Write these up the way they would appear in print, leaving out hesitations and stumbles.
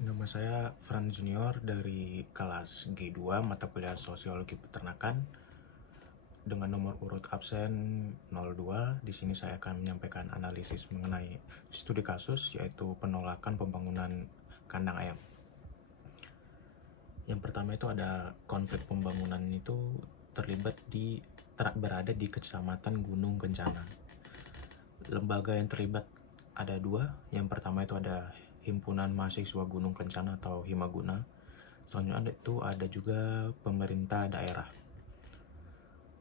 Nama saya Fran Junior dari kelas G2 mata kuliah Sosiologi Peternakan dengan nomor urut absen 02. Di sini saya akan menyampaikan analisis mengenai studi kasus yaitu penolakan pembangunan kandang ayam. Yang pertama itu ada konflik pembangunan itu berada di Kecamatan Gunung Kencana. Lembaga yang terlibat ada dua. Yang pertama itu ada Himpunan Mahasiswa Gunung Kencana atau Himaguna. Selanjutnya itu ada juga pemerintah daerah.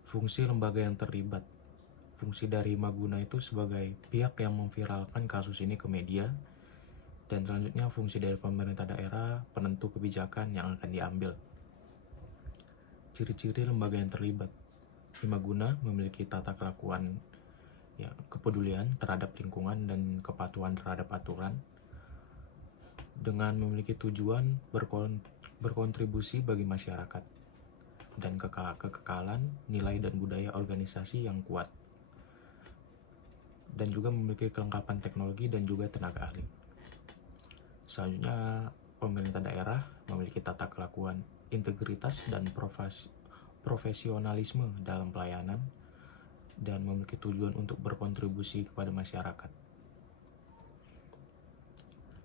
Fungsi lembaga yang terlibat. Fungsi dari Himaguna itu sebagai pihak yang memviralkan kasus ini ke media. Dan selanjutnya fungsi dari pemerintah daerah, penentu kebijakan yang akan diambil. Ciri-ciri lembaga yang terlibat. Himaguna memiliki tata kelakuan kepedulian terhadap lingkungan dan kepatuhan terhadap aturan, dengan memiliki tujuan berkontribusi bagi masyarakat dan kekekalan nilai dan budaya organisasi yang kuat, dan juga memiliki kelengkapan teknologi dan juga tenaga ahli. Selanjutnya, pemerintah daerah memiliki tata kelakuan integritas dan profesionalisme dalam pelayanan dan memiliki tujuan untuk berkontribusi kepada masyarakat.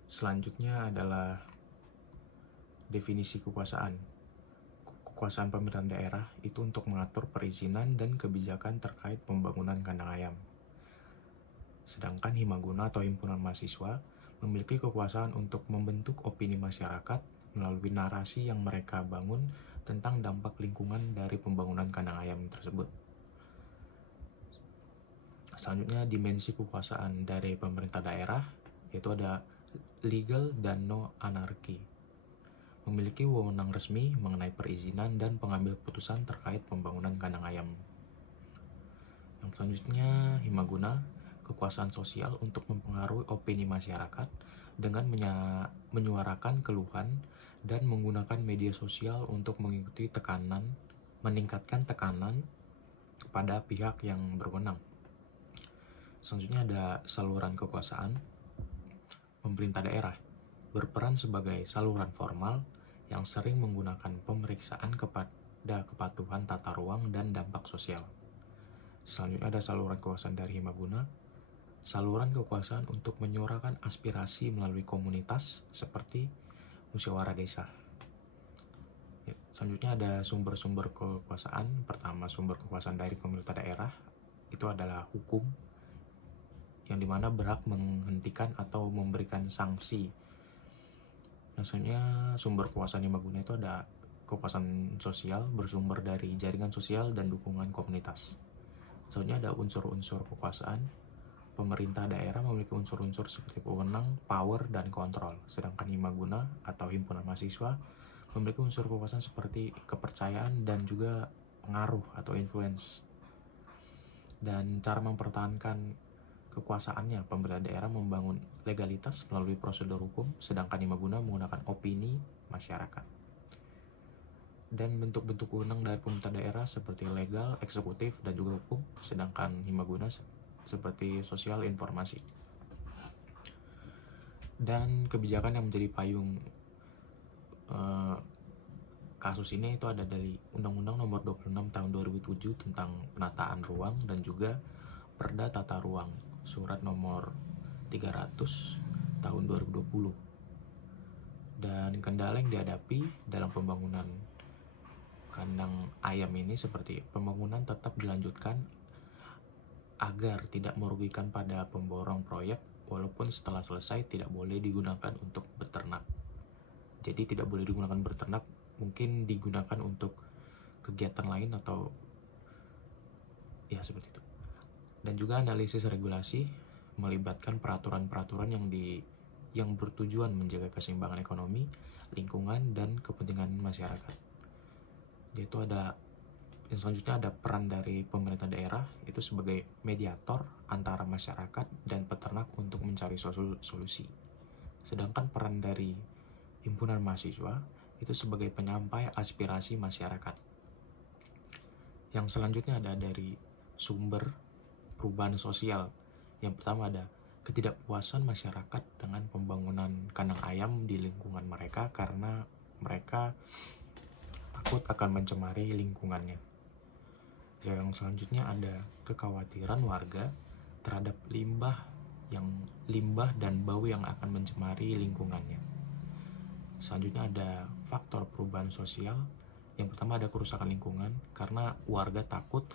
Selanjutnya adalah definisi kekuasaan. Kekuasaan pemerintah daerah itu untuk mengatur perizinan dan kebijakan terkait pembangunan kandang ayam. Sedangkan Himaguna atau Himpunan Mahasiswa memiliki kekuasaan untuk membentuk opini masyarakat melalui narasi yang mereka bangun tentang dampak lingkungan dari pembangunan kandang ayam tersebut. Selanjutnya, dimensi kekuasaan dari pemerintah daerah yaitu ada legal dan no anarki. Memiliki wewenang resmi mengenai perizinan dan pengambil keputusan terkait pembangunan kandang ayam. Yang selanjutnya, Himaguna, kekuasaan sosial untuk mempengaruhi opini masyarakat dengan menyuarakan keluhan dan menggunakan media sosial untuk meningkatkan tekanan pada pihak yang berwenang. Selanjutnya ada saluran kekuasaan. Pemerintah daerah berperan sebagai saluran formal yang sering menggunakan pemeriksaan kepada kepatuhan tata ruang dan dampak sosial. Selanjutnya ada saluran kekuasaan dari Himaguna, saluran kekuasaan untuk menyuarakan aspirasi melalui komunitas seperti musyawarah desa. Selanjutnya ada sumber-sumber kekuasaan. Pertama, sumber kekuasaan dari pemerintah daerah itu adalah hukum, yang dimana berhak menghentikan atau memberikan sanksi. Maksudnya sumber kekuasaan Himaguna itu ada kekuasaan sosial bersumber dari jaringan sosial dan dukungan komunitas. Selanjutnya ada unsur-unsur kekuasaan. Pemerintah daerah memiliki unsur-unsur seperti wewenang, power, dan kontrol. Sedangkan Himaguna atau Himpunan Mahasiswa memiliki unsur kekuasaan seperti kepercayaan dan juga pengaruh atau influence. Dan cara mempertahankan kekuasaannya, pemerintah daerah membangun legalitas melalui prosedur hukum, sedangkan Himaguna menggunakan opini masyarakat. Dan bentuk-bentuk wewenang dari pemerintah daerah seperti legal, eksekutif, dan juga hukum, sedangkan Himaguna seperti sosial informasi. Dan kebijakan yang menjadi payung kasus ini itu ada dari Undang-Undang Nomor 26 Tahun 2007 tentang penataan ruang dan juga Perda Tata Ruang Surat Nomor 300 Tahun 2020. Dan kendala yang dihadapi dalam pembangunan kandang ayam ini seperti pembangunan tetap dilanjutkan agar tidak merugikan pada pemborong proyek, walaupun setelah selesai tidak boleh digunakan untuk beternak. Jadi tidak boleh digunakan beternak, mungkin digunakan untuk kegiatan lain atau ya seperti itu. Dan juga analisis regulasi melibatkan peraturan-peraturan yang bertujuan menjaga keseimbangan ekonomi, lingkungan, dan kepentingan masyarakat. Yaitu yang selanjutnya ada peran dari pemerintah daerah itu sebagai mediator antara masyarakat dan peternak untuk mencari solusi. Sedangkan peran dari himpunan mahasiswa itu sebagai penyampai aspirasi masyarakat. Yang selanjutnya ada dari sumber perubahan sosial. Yang pertama ada ketidakpuasan masyarakat dengan pembangunan kandang ayam di lingkungan mereka karena mereka takut akan mencemari lingkungannya. Yang selanjutnya ada kekhawatiran warga terhadap limbah dan bau yang akan mencemari lingkungannya. Selanjutnya ada faktor perubahan sosial. Yang pertama ada kerusakan lingkungan karena warga takut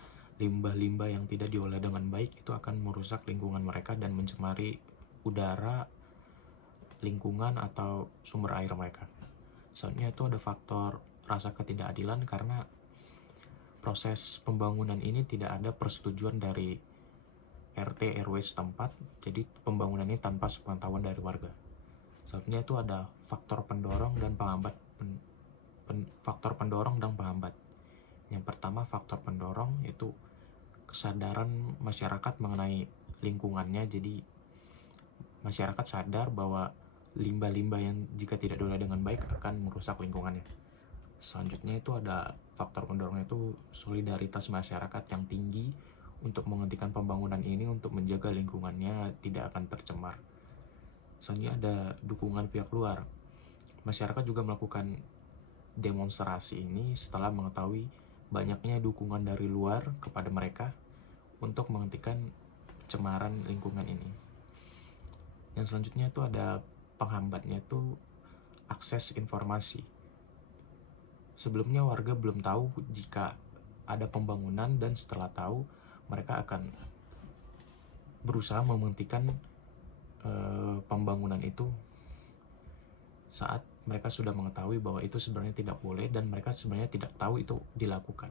limbah-limbah yang tidak diolah dengan baik itu akan merusak lingkungan mereka dan mencemari udara, lingkungan, atau sumber air mereka. Selanjutnya itu ada faktor rasa ketidakadilan karena proses pembangunan ini tidak ada persetujuan dari RT RW setempat, jadi pembangunan ini tanpa sepengetahuan dari warga. Selanjutnya itu ada faktor pendorong dan penghambat. Faktor pendorong dan penghambat. Yang pertama faktor pendorong itu kesadaran masyarakat mengenai lingkungannya, jadi masyarakat sadar bahwa limbah-limbah yang jika tidak diolah dengan baik akan merusak lingkungannya. Selanjutnya itu ada faktor pendorong itu solidaritas masyarakat yang tinggi untuk menghentikan pembangunan ini untuk menjaga lingkungannya tidak akan tercemar. Selanjutnya ada dukungan pihak luar. Masyarakat juga melakukan demonstrasi ini setelah mengetahui banyaknya dukungan dari luar kepada mereka untuk menghentikan pencemaran lingkungan ini. Yang selanjutnya itu ada penghambatnya itu akses informasi. Sebelumnya warga belum tahu jika ada pembangunan dan setelah tahu mereka akan berusaha menghentikan pembangunan itu saat mereka sudah mengetahui bahwa itu sebenarnya tidak boleh dan mereka sebenarnya tidak tahu itu dilakukan.